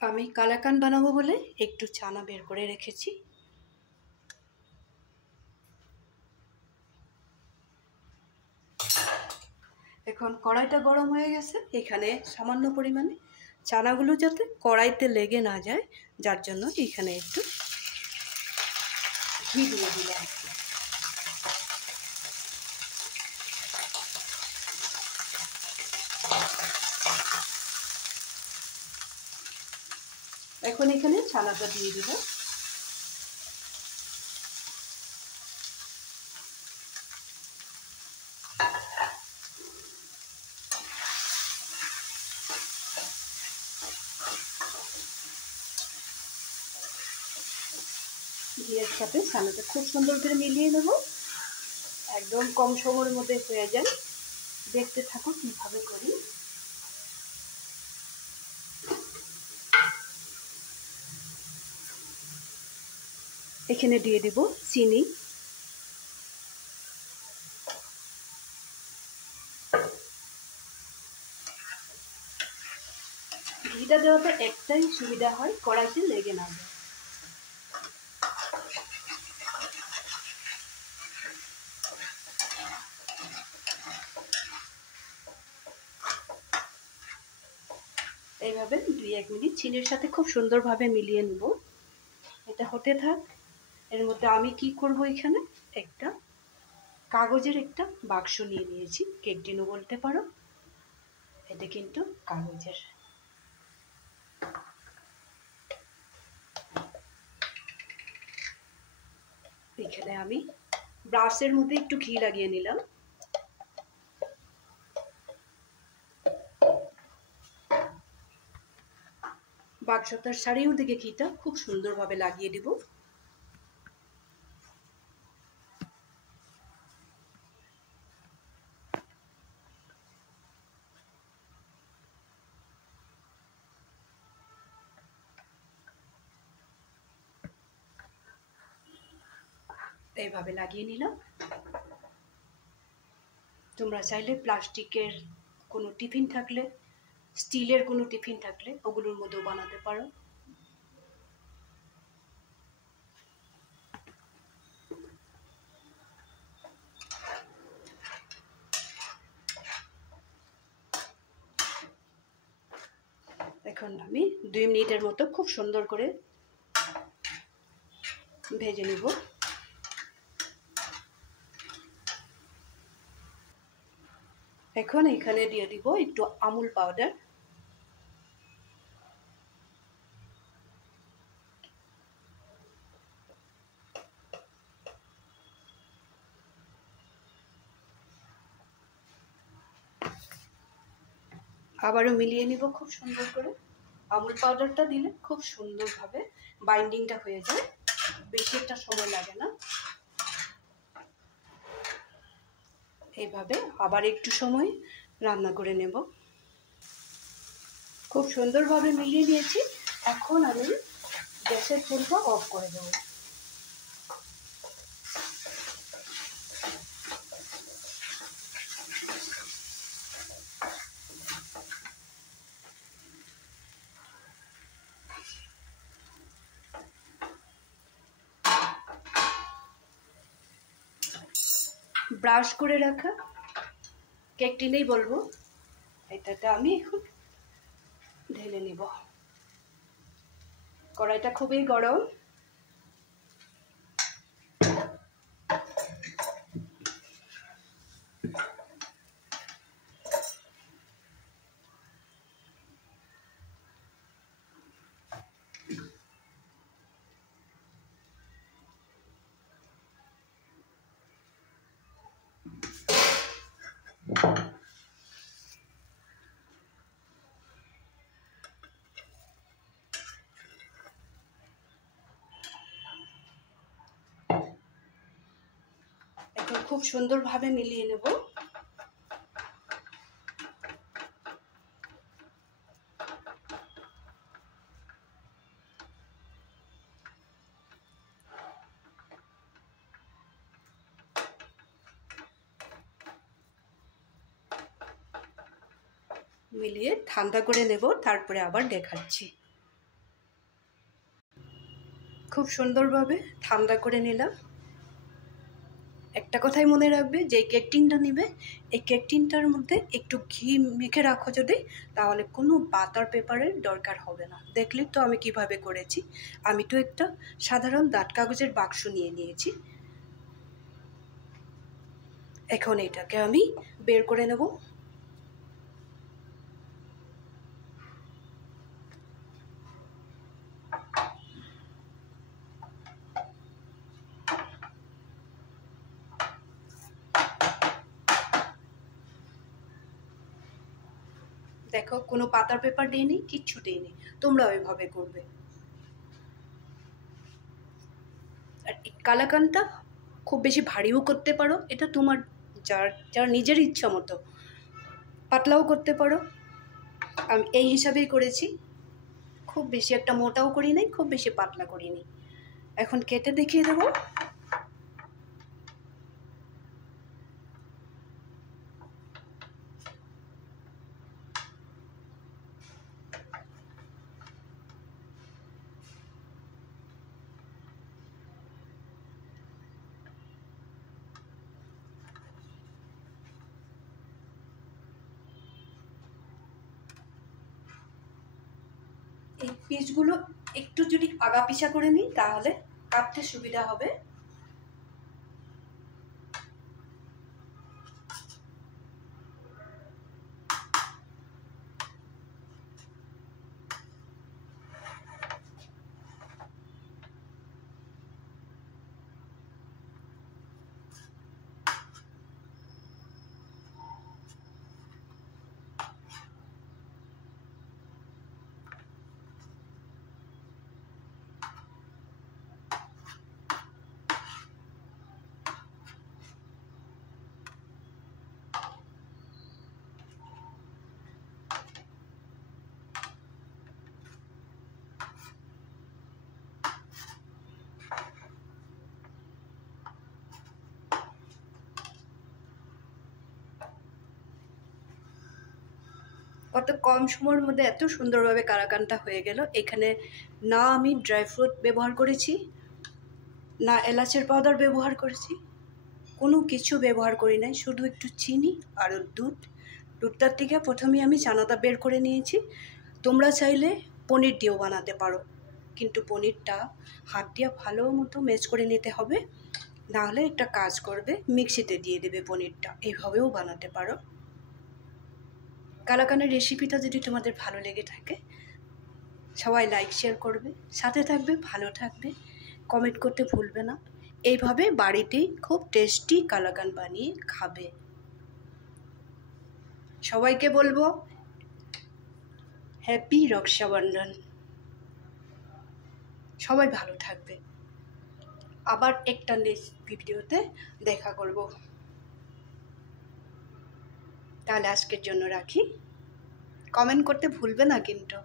আমি কালাকান বানাবো বলে একটু ছানা বের করে রেখেছি। এখন কড়াইটা গরম হয়ে গেছে, এখানে সামান্য পরিমাণে চানাগুলো যাতে কড়াইতে লেগে না যায়, যার জন্য এখানে একটু ঘি দিয়ে দিলাম। এখন এখানে ছানাটা দিয়ে দিব। ঘিয়ের সাথে ছানাটা খুব সুন্দর করে মিলিয়ে নেব, একদম কম সময়ের মধ্যে হয়ে যায়। দেখতে থাকো কিভাবে করি। এখানে দিয়ে দিব চিনি, ঘিটা দেওয়াতে একটাই সুবিধা হয়, কড়াইতে লেগে না যায়। এইভাবে 2-1 মিনিট চিনির সাথে খুব সুন্দরভাবে মিলিয়ে নেব। এটা হতে থাক। এর মধ্যে আমি কি করব, এখানে একটা কাগজের একটা বাক্স নিয়ে নিয়েছি, কেক টিনও বলতে পারো। এটা কিন্তু কাগজের। এখানে আমি ব্রাশের মধ্যে একটু ঘি লাগিয়ে নিলাম। বাক্সটার চারিদিকে ঘিটা খুব সুন্দরভাবে লাগিয়ে দিব। এইভাবে লাগিয়ে নিলাম। তোমরা চাইলে প্লাস্টিকের কোনো টিফিন থাকলে, স্টিলের কোনো টিফিন থাকলে ওগুলোর মধ্যেও বানাতে পারো। এখন আমি 2 মিনিটের মতো খুব সুন্দর করে ভেজে নেব। এখন এখানে দিয়ে দিব একটু আমুল পাউডার। আবারও মিলিয়ে নিব খুব সুন্দর করে। আমুল পাউডারটা দিলে খুব সুন্দরভাবে বাইন্ডিংটা হয়ে যায়, বেশি একটা সময় লাগে না। এইভাবে আবার একটু সময় রান্না করে নেব। খুব সুন্দরভাবে মিলিয়ে নিয়েছি। এখন আমি গ্যাসের ফ্লেমটা অফ করে দেব। ব্রাশ করে রাখা কেক টিনেই বলবো, এটাতে আমি এখন ঢেলে নিব। কড়াইটা খুবই গরম। এখন খুব সুন্দরভাবে মিলিয়ে নেব। মিলিয়ে ঠান্ডা করে নেব, তারপরে আবার দেখাচ্ছি। খুব সুন্দরভাবে ঠান্ডা করে নিলাম। একটা কথাই মনে রাখবে, যে কেক টিনটা নিবে এই কেক টিনটার মধ্যে একটু ঘি মেখে রাখো যদি, তাহলে কোনো বাটার পেপারের দরকার হবে না। দেখলে তো আমি কিভাবে করেছি। আমি তো একটা সাধারণ দাঁত কাগজের বাক্স নিয়ে নিয়েছি। এখন এটাকে আমি বের করে নেব। দেখো কোনো পাতার পেপার দিইনি, কিচ্ছু দিইনি, তোমরা ওইভাবে করবে। আর এই কালাকানটা খুব বেশি ভারীও করতে পারো, এটা তোমার যার যার নিজের ইচ্ছা মতো। পাতলাও করতে পারো, আমি এই হিসাবেই করেছি। খুব বেশি একটা মোটাও করি নাই, খুব বেশি পাতলা করিনি। এখন কেটে দেখিয়ে দেবো। এই পিসগুলো একটু যদি আগা পিছা করে নিই তাহলে কাটতে সুবিধা হবে। কত কম সময়ের মধ্যে এত সুন্দরভাবে কালাকানটা হয়ে গেল। এখানে না আমি ড্রাই ফ্রুট ব্যবহার করেছি, না এলাচের পাউডার ব্যবহার করেছি, কোনো কিছু ব্যবহার করি নাই, শুধু একটু চিনি আর দুধটার থেকে প্রথমে আমি চানাটা বের করে নিয়েছি। তোমরা চাইলে পনির দিয়েও বানাতে পারো, কিন্তু পনিরটা হাত দিয়ে ভালো মতো ম্যাশ করে নিতে হবে, নাহলে একটা কাজ করবে, মিক্সিতে দিয়ে দেবে পনিরটা। এইভাবেও বানাতে পারো। কালাকানের রেসিপিটা যদি তোমাদের ভালো লেগে থাকে সবাই লাইক শেয়ার করবে, সাথে থাকবে, ভালো থাকবে, কমেন্ট করতে ভুলবে না। এইভাবে বাড়িতেই খুব টেস্টি কালাকান বানিয়ে খাবে। সবাইকে বলবো হ্যাপি রক্ষাবন্ধন। সবাই ভালো থাকবে। আবার একটা নেক্সট ভিডিওতে দেখা করব। তাহলে আজকের জন্য রাখি। কমেন্ট করতে ভুলবে না কিন্তু।